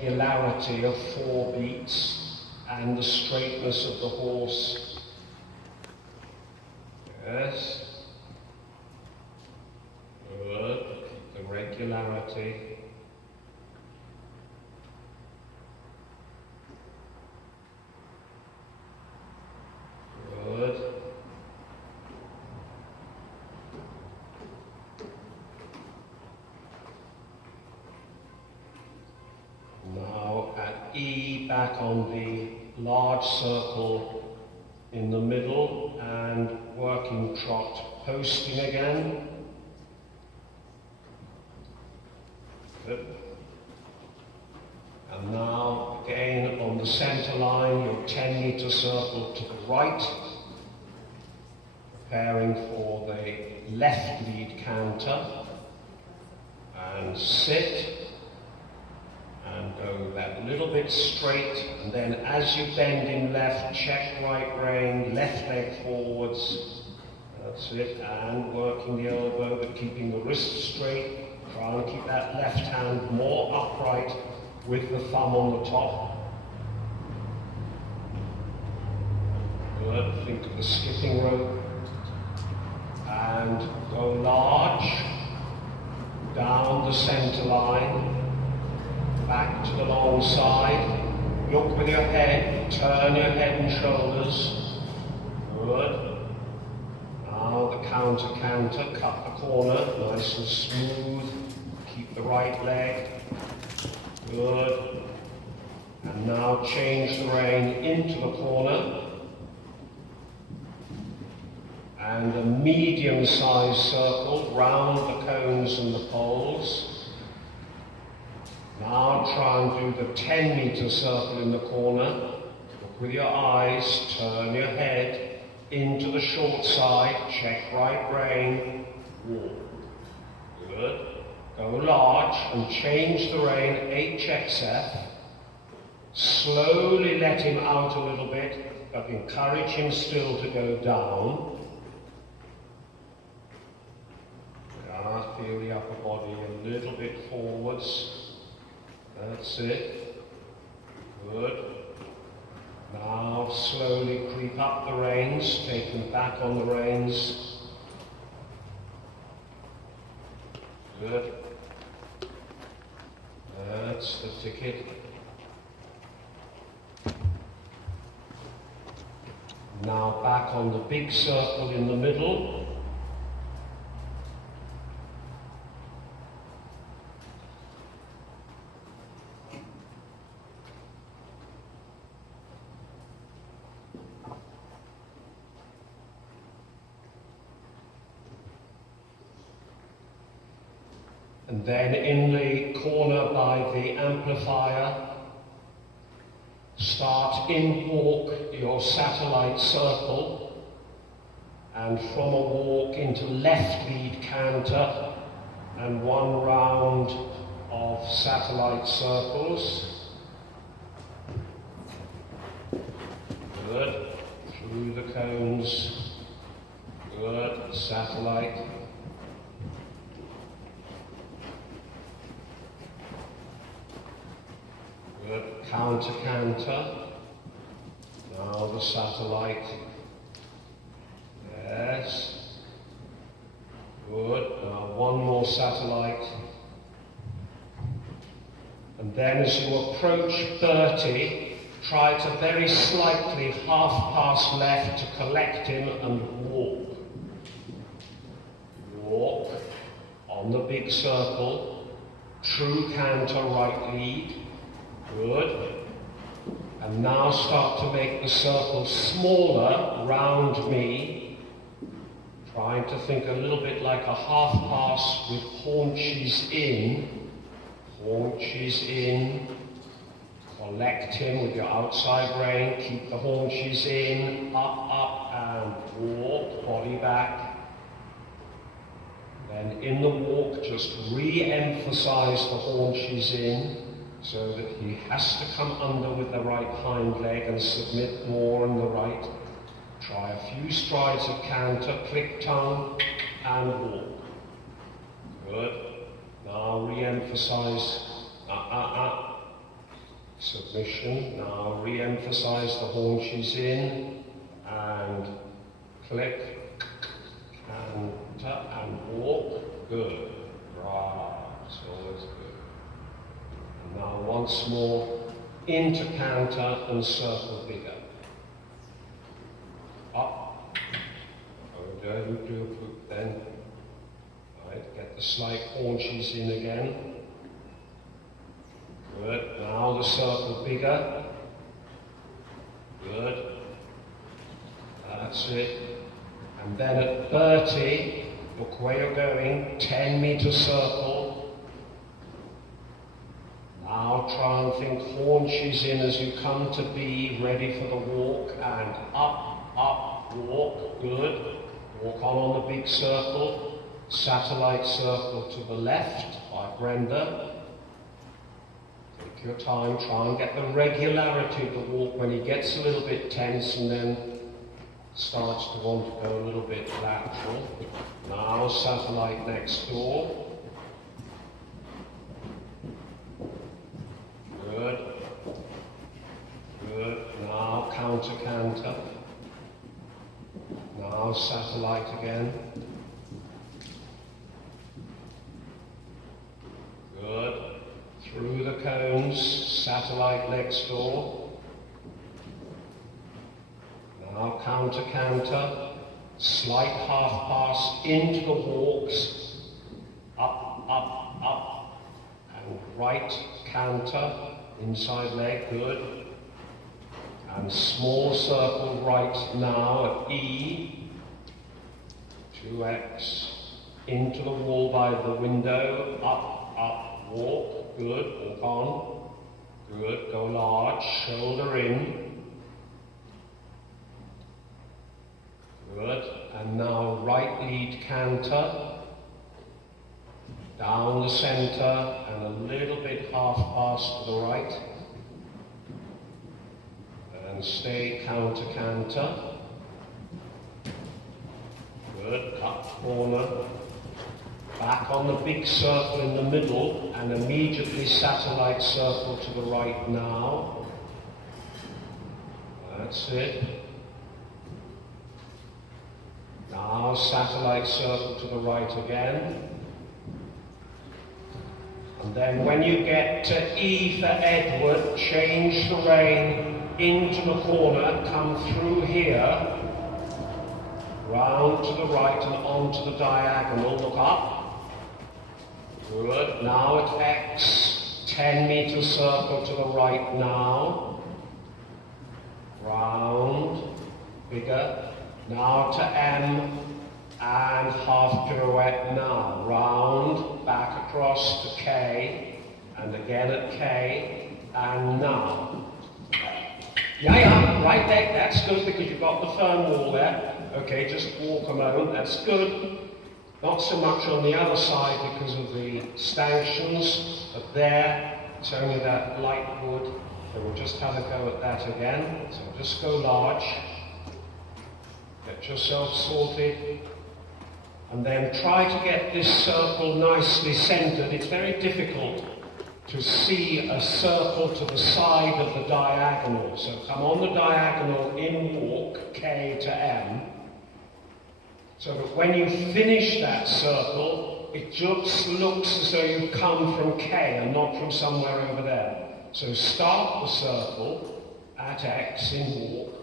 regularity of 4 beats and the straightness of the horse. Yes. Good. Keep the regularity. Good. Now at E, back on the large circle in the middle and working trot, posting again. Good. And now again on the center line, your 10-meter circle to the right, preparing for the left lead canter, and sit. And go that little bit straight, and then as you bend in left, check right rein, left leg forwards. That's it, and working the elbow, but keeping the wrist straight. Try and keep that left hand more upright with the thumb on the top. Good, think of the skipping rope. And go large, down the center line. Back to the long side, look with your head, turn your head and shoulders. Good. Now the counter, cut the corner, nice and smooth. Keep the right leg. Good. And now change the rein into the corner. And a medium-sized circle round the cones and the poles. Now try and do the 10-meter circle in the corner. Look with your eyes, turn your head into the short side, check right rein, walk. Good. Go large and change the rein, HXF. Slowly let him out a little bit, but encourage him still to go down. Feel the upper body a little bit forwards. That's it. Good. Now slowly creep up the reins, take them back on the reins. Good. That's the ticket. Now back on the big circle in the middle. And then in the corner by the amplifier, start in walk your satellite circle, and from a walk into left lead canter, and 1 round of satellite circles. Good. Through the cones. Good. Satellite. Good. Counter, canter. Now the satellite. Yes. Good. Now 1 more satellite. And then as you approach 30, try to very slightly half pass left to collect him and walk. Walk on the big circle. True canter, right lead. Good. And now start to make the circle smaller round me, trying to think a little bit like a half pass with haunches in. Haunches in. Collect him with your outside rein. Keep the haunches in. Up, and walk. Body back. Then in the walk, just re-emphasize the haunches in, so that he has to come under with the right hind leg and submit more on the right. Try a few strides of canter, click tongue, and walk. Good. Now re-emphasize. Submission. Now re-emphasize the haunches in and click, counter and walk. Good. Right. It's always good. And now once more into counter and circle bigger. Up. Oh, do then. Right. Get the slight haunches in again. Good. Now the circle bigger. Good. That's it. And then at 30, look where you're going, 10-meter circle. Now try and think haunches in as you come to B, ready for the walk, and up, walk. Good. Walk on the big circle. Satellite circle to the left by Brenda. Take your time, try and get the regularity of the walk when he gets a little bit tense and then starts to want to go a little bit lateral. Now satellite next door. Good. Good. Now counter. Now satellite again. Good. Through the cones, satellite next door. Now counter, slight half pass into the walks, up, and right counter, inside leg, good. And small circle right now at E, 2x, into the wall by the window, up, walk, good, walk on, good, go large, shoulder in, good, and now right lead counter, down the center, and a little bit half pass to the right, and stay counter, good, cut corner, back on the big circle in the middle and immediately satellite circle to the right now. That's it. Now satellite circle to the right again. And then when you get to E for Edward, change the rein into the corner, come through here, round to the right and onto the diagonal, look up. Good. Now at X, 10-meter circle to the right now. Round, bigger. Now to M, and half pirouette now. Round, back across to K, and again at K, and now. Yeah, right leg, that's good because you've got the firm wall there. Okay, just walk a moment, that's good. Not so much on the other side because of the stanchions, but there, it's only that light wood. So we'll just have a go at that again. So just go large. Get yourself sorted. And then try to get this circle nicely centered. It's very difficult to see a circle to the side of the diagonal. So come on the diagonal in walk, K to M. So that when you finish that circle, it just looks as though you've come from K and not from somewhere over there. So start the circle at X in walk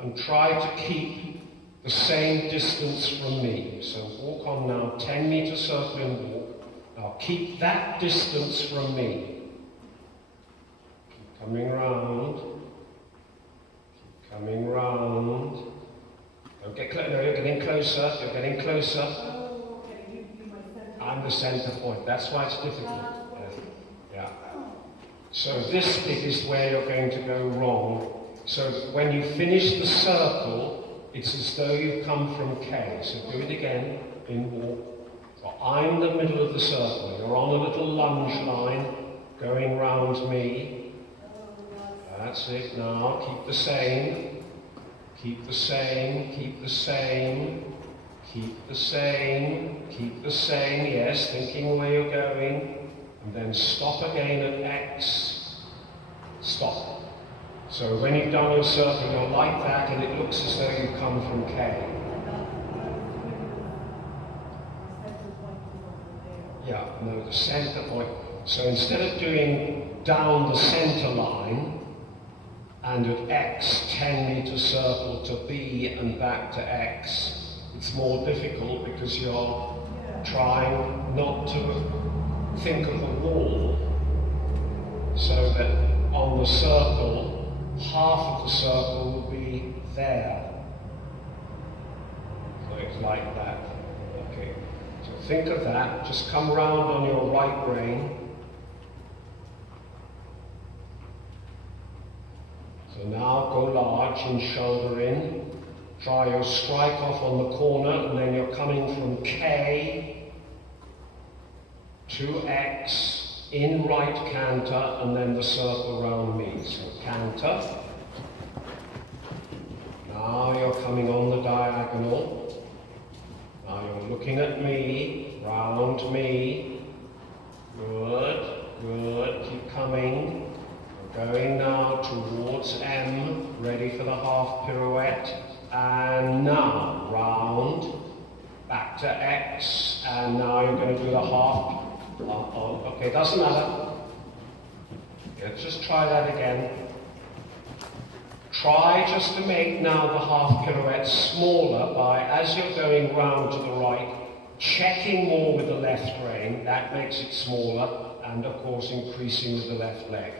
and try to keep the same distance from me. So walk on now, 10-meter circle in walk. Now keep that distance from me. Keep coming round. Keep coming round. Don't get no, you're getting closer, you're getting closer. Oh, okay. I'm the center point, that's why it's difficult. Yeah. So this bit is where you're going to go wrong. So when you finish the circle, it's as though you've come from K. So do it again in walk. So I'm the middle of the circle. You're on a little lunge line going round me. That's it. Now keep the same. Keep the same, keep the same, keep the same, keep the same, yes, thinking where you're going. and then stop again at X. Stop. So when you've done your circle, you're like that, and it looks as though you've come from K. Yeah, no, the center point. So instead of doing down the center line, and at X 10-meter circle to B and back to X, it's more difficult because you're trying not to think of the wall, so that on the circle, half of the circle will be there. So it's like that. Okay. So think of that. Just come round on your right rein. So now go large and shoulder in. Try your strike off on the corner, and then you're coming from K to X in right canter, and then the circle round me. So canter. Now you're coming on the diagonal. Now you're looking at me, round me. Good, good. Keep coming. Going now towards M, ready for the half pirouette, and now round, back to X, and now you're going to do the half, okay, doesn't matter. Yeah, just try that again. Try just to make now the half pirouette smaller by, as you're going round to the right, checking more with the left rein, that makes it smaller, and of course increasing with the left leg.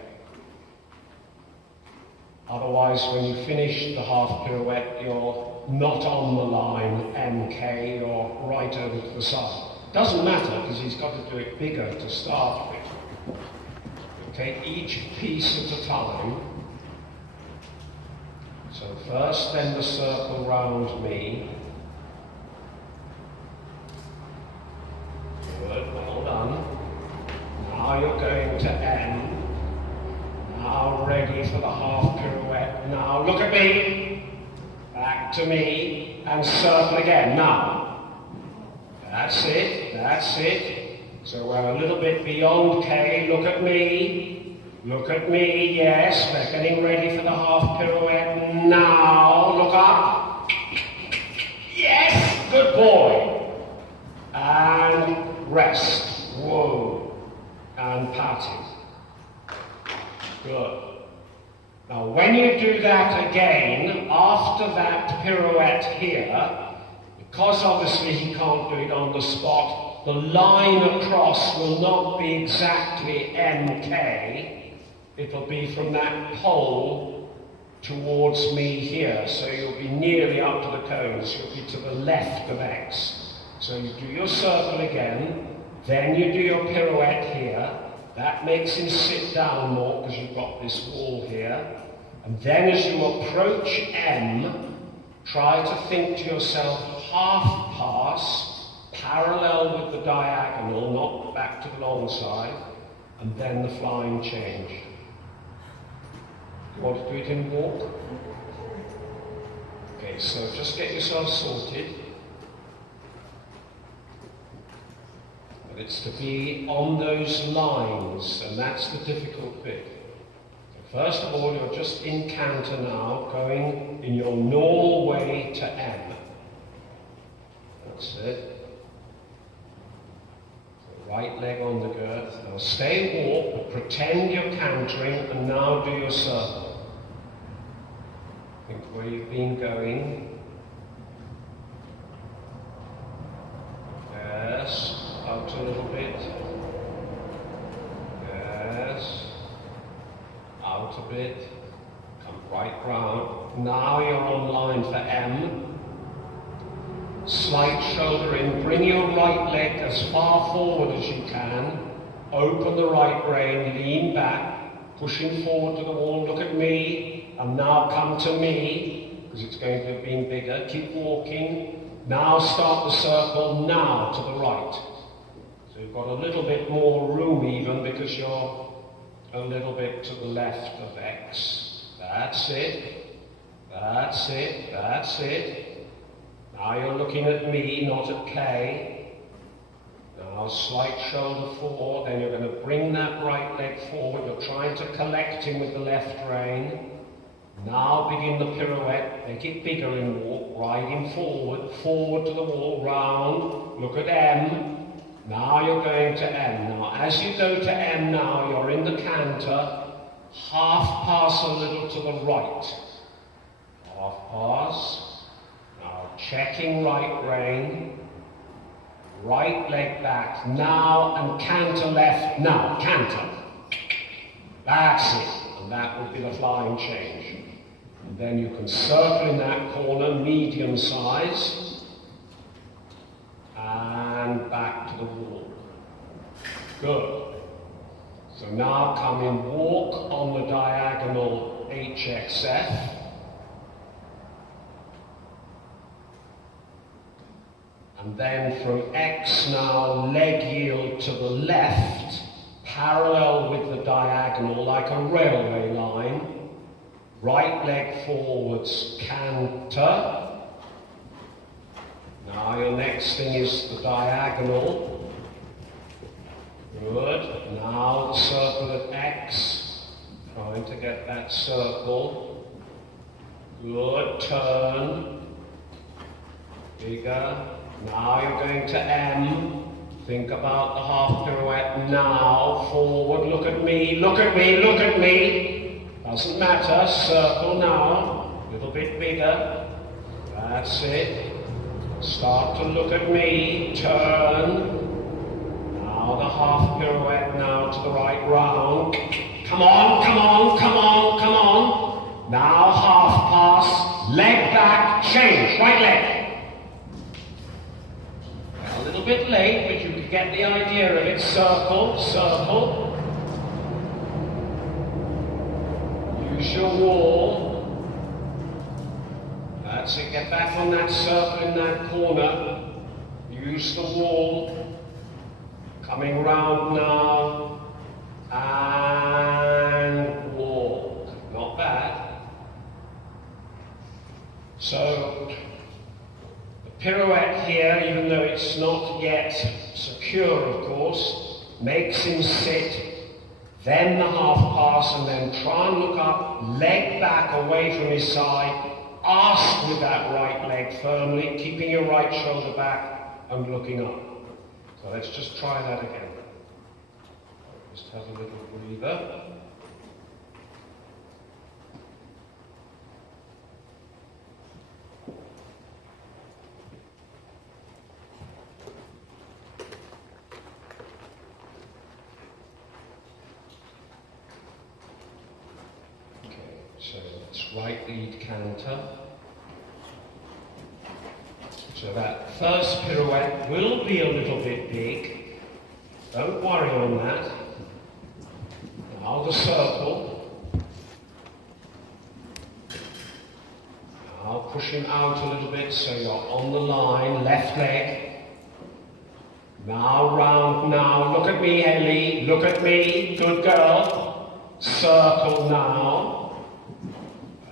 Otherwise, when you finish the half pirouette, you're not on the line MK, you're right over to the side. Doesn't matter, because he's got to do it bigger to start with. Okay, each piece at a time. So first, then the circle round me. Good, well done. Now you're going to M. Now ready for the half pirouette. Now look at me. Back to me. And circle again. Now. That's it. That's it. So we're a little bit beyond K. Look at me. Look at me. Yes, we're getting ready for the half pirouette. Now look up. Yes, good boy. And rest. Whoa. And patting. Good. Now when you do that again, after that pirouette here, because obviously he can't do it on the spot, the line across will not be exactly MK, it'll be from that pole towards me here, so you'll be nearly up to the cones, you'll be to the left of X. So you do your circle again, then you do your pirouette here. That makes him sit down more because you've got this wall here. And then as you approach M, try to think to yourself half pass, parallel with the diagonal, not back to the long side, and then the flying change. You want to do it in walk? Okay, so just get yourself sorted. It's to be on those lines, and that's the difficult bit. So first of all, you're just in canter now, going in your normal way to M. That's it. So right leg on the girth. Now stay walk, but pretend you're cantering, and now do your circle. Think where you've been going. Yes. Out a little bit. Yes. Out a bit. Come right round. Now you're on line for M. Slight shoulder in. Bring your right leg as far forward as you can. Open the right rein. Lean back. Pushing forward to the wall. Look at me. And now come to me, because it's going to have been bigger. Keep walking. Now start the circle. Now to the right. So you've got a little bit more room even because you're a little bit to the left of X. That's it. That's it. That's it. Now you're looking at me, not at K. Now Now slight shoulder forward, then you're going to bring that right leg forward. You're trying to collect him with the left rein. Now begin the pirouette, make it bigger in walk, ride him forward, forward to the wall, round, look at M. Now you're going to M. Now as you go to M now, you're in the canter, half pass a little to the right. Half pass. Now checking right rein. Right leg back, now, and canter left, now, canter. That's it, and that would be the flying change. And then you can circle in that corner, medium size, and back to the wall. Good. So now come in, walk on the diagonal HXF. And then from X now, leg yield to the left, parallel with the diagonal, like a railway line. Right leg forwards, canter. Now your next thing is the diagonal. Good. Now the circle at X, trying to get that circle. Good. Turn. Bigger. Now you're going to M. Think about the half pirouette now. Forward, look at me, look at me, look at me. Doesn't matter, circle now. A little bit bigger. That's it. Start to look at me, turn. Now the half pirouette now to the right, round. Come on, come on, come on, come on. Now half pass, leg back, change, right leg. A little bit late, but you can get the idea of it. Circle, circle. Use your wall. That's it, get back on that circle in that corner. Use the wall. Coming round now. And walk. Not bad. So, pirouette here, even though it's not yet secure, of course, makes him sit, then the half pass, and then try and look up, leg back away from his side, ask with that right leg firmly, keeping your right shoulder back and looking up. So let's just try that again. Just have a little breather. So it's right lead canter. So that first pirouette will be a little bit big. Don't worry on that. Now the circle. Now push him out a little bit so you're on the line, left leg. Now round, now. Look at me, Ellie. Look at me. Good girl. Circle now.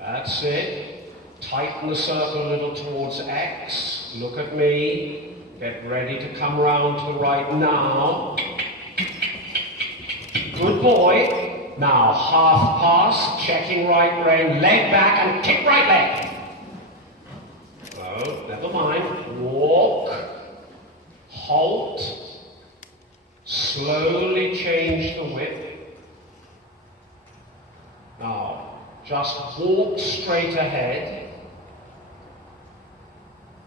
That's it. Tighten the circle a little towards X. Look at me. Get ready to come round to the right now. Good boy. Now half pass, checking right rein, leg back and kick right leg. Oh, never mind. Walk. Halt. Slowly change the whip. Now, just walk straight ahead.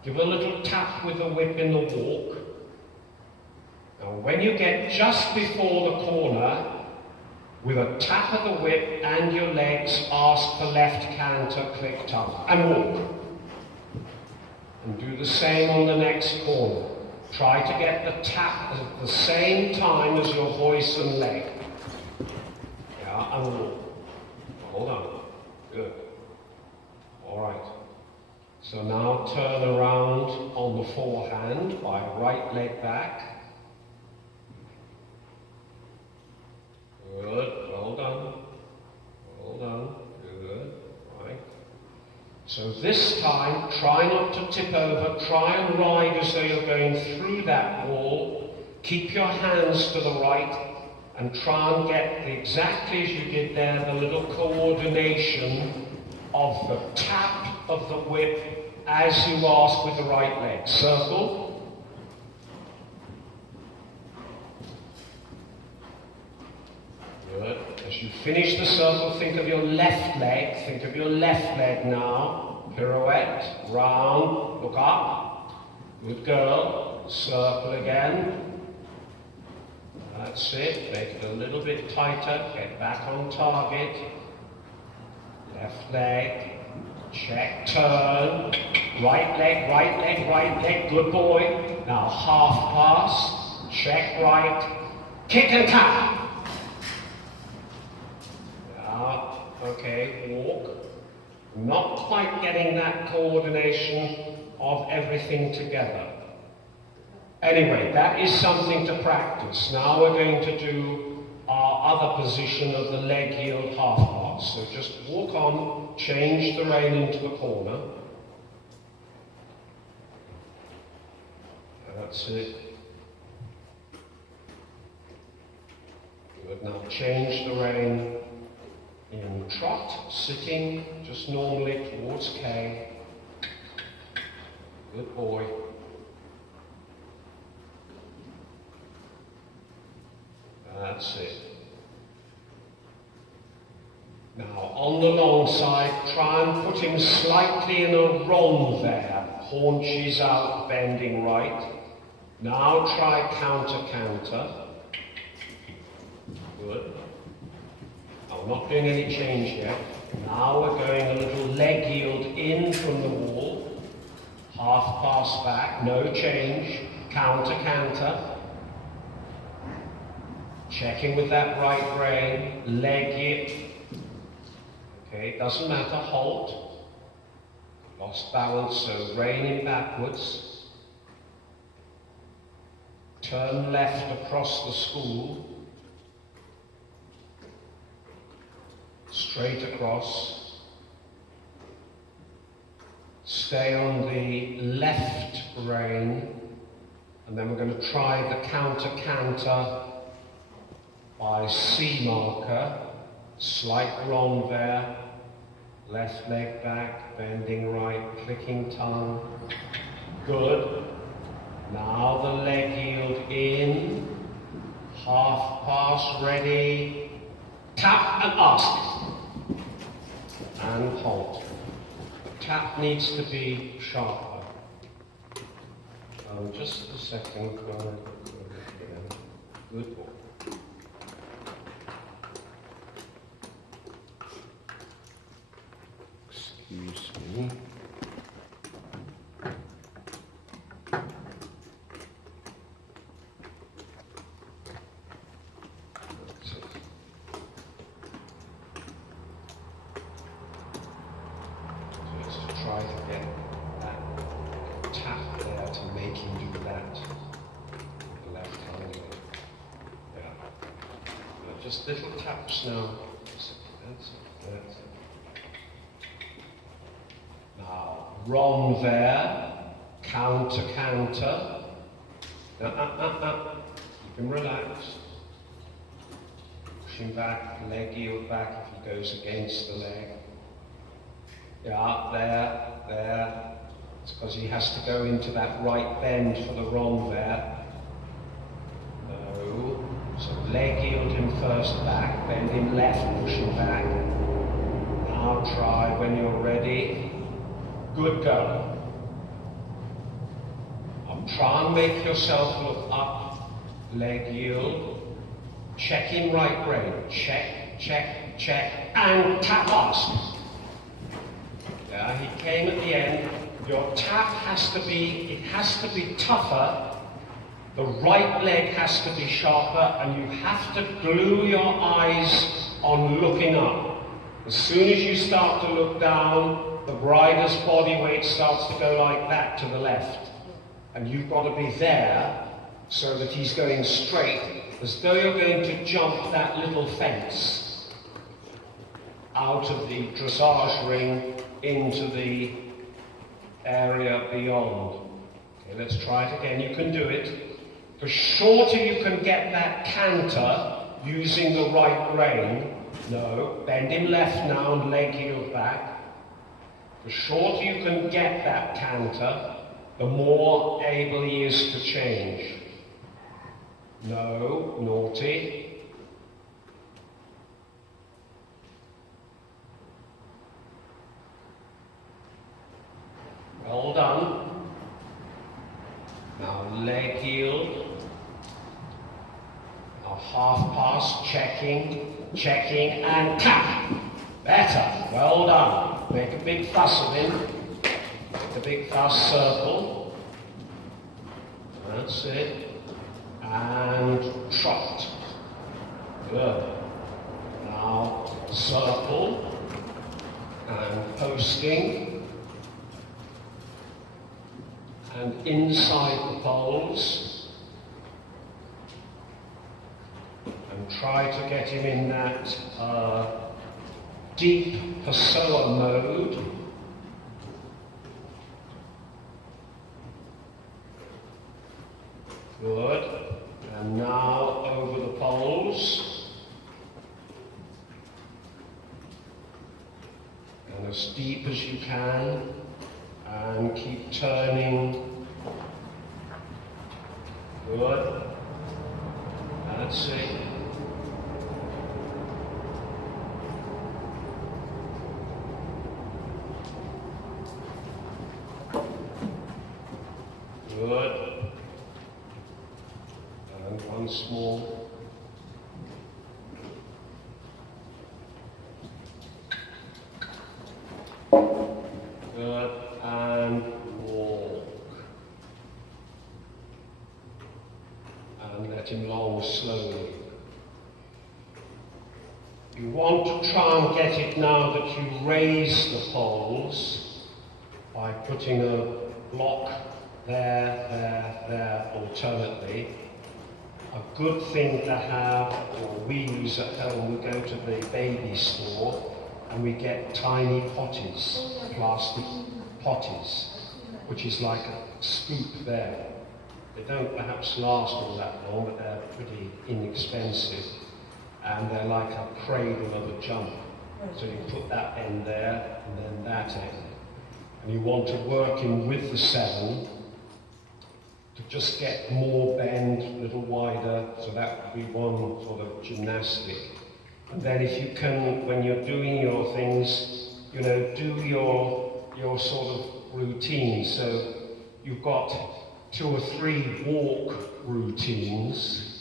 Give a little tap with the whip in the walk. Now when you get just before the corner, with a tap of the whip and your legs, ask for left canter, click tongue, and walk. And do the same on the next corner. Try to get the tap at the same time as your voice and leg. Yeah, and walk. Hold on. Good. All right. So now turn around on the forehand by right leg back. Good. Well done. Well done. Good. Right. So this time, try not to tip over. Try and ride as though you're going through that wall. Keep your hands to the right and try and get exactly as you did there, the little coordination of the tap of the whip as you ask with the right leg. Circle. Good. As you finish the circle, think of your left leg. Think of your left leg now. Pirouette, round, look up. Good girl. Circle again. That's it. Make it a little bit tighter. Get back on target. Left leg. Check, turn. Right leg, right leg, right leg. Good boy. Now half pass. Check right. Kick and tap. Okay, walk. Not quite getting that coordination of everything together. Anyway, that is something to practice. Now we're going to do our other position of the leg yield half pass. So just walk on, change the rein into a corner. That's it. Good. Now change the rein in trot, sitting just normally towards K. Good boy. That's it. Now on the long side, try and put him slightly in a rond there. Haunches out, bending right. Now try counter. Good. I'm not doing any change yet. Now we're going a little leg yield in from the wall. Half pass back, no change. Counter. Checking with that right rein. Leg yield. Okay, doesn't matter. Halt. Lost balance, so reining backwards. Turn left across the school. Straight across. Stay on the left rein, and then we're going to try the counter by C marker. Slight rond there. Left leg back, bending right, clicking tongue. Good. Now the leg yield in. Half pass ready. Tap and ask. And halt. The tap needs to be sharper. Just a second. Good boy. Excuse me. Try to get that tap there to make him do that with the left hand. Yeah. Just little taps now. That's it. Now, rond there, counter. Keep him relaxed. Push him back, leg yield back if he goes against the leg. Yeah, there. It's because he has to go into that right bend for the rond there. No. So leg yield him first back, bend him left, push him back. Now try when you're ready. Good go. Now try and make yourself look up, leg yield. Check in right rein. Check, and tap ask. Yeah, he came at the end. Your tap has to be tougher. The right leg has to be sharper, and you have to glue your eyes on looking up. As soon as you start to look down, the rider's body weight starts to go like that to the left. And you've got to be there so that he's going straight, as though you're going to jump that little fence out of the dressage ring into the area beyond. Okay, let's try it again. You can do it. The shorter you can get that canter using the right rein, no, bend him left now and leg heel back. The shorter you can get that canter, the more able he is to change. No, naughty. Well done. Now leg heel. Now half pass, checking and tap. Better. Well done. Make a big fuss of him. Make a big fuss circle. That's it. And trot. Good. Now circle and posting. And inside the poles, and try to get him in that deep Pessoa mode. Good. And now over the poles. And as deep as you can. And keep turning. Good. That's it. Good. And once more. Good. And walk. And let him long slowly. You want to try and get it now that you raise the poles by putting a block there, alternately. A good thing to have, or we use at home, we go to the baby store and we get tiny potties, plastic potties, which is like a scoop there. They don't perhaps last all that long, but they're pretty inexpensive. And they're like a cradle of a jump. So you put that end there, and then that end. And you want to work in with the 7 to just get more bend, a little wider, so that would be one sort of gymnastic. And then if you can, when you're doing your things, you know, do your sort of routine. So you've got 2 or 3 walk routines,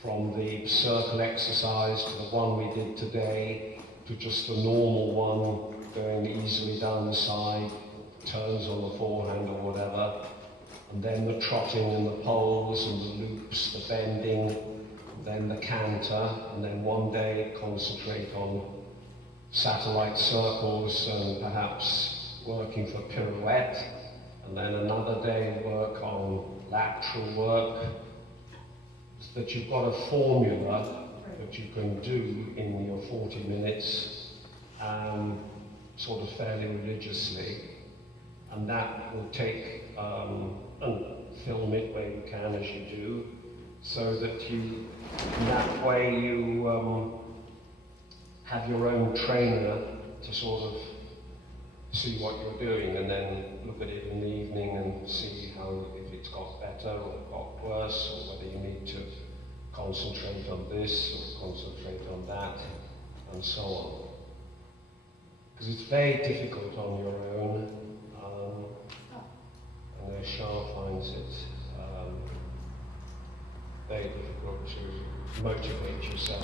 from the circle exercise to the one we did today, to just the normal one, going easily down the side, turns on the forehand or whatever, and then the trotting and the poles and the loops, the bending, then the canter, and then one day concentrate on satellite circles and perhaps working for pirouette, and then another day work on lateral work, so that you've got a formula that you can do in your 40 minutes sort of fairly religiously, and that will take, and film it where you can as you do, so that you, in that way you have your own trainer to sort of see what you're doing, and then look at it in the evening and see how, if it's got better or got worse, or whether you need to concentrate on this or concentrate on that, and so on. Because it's very difficult on your own. I know Shah finds it very difficult to motivate yourself.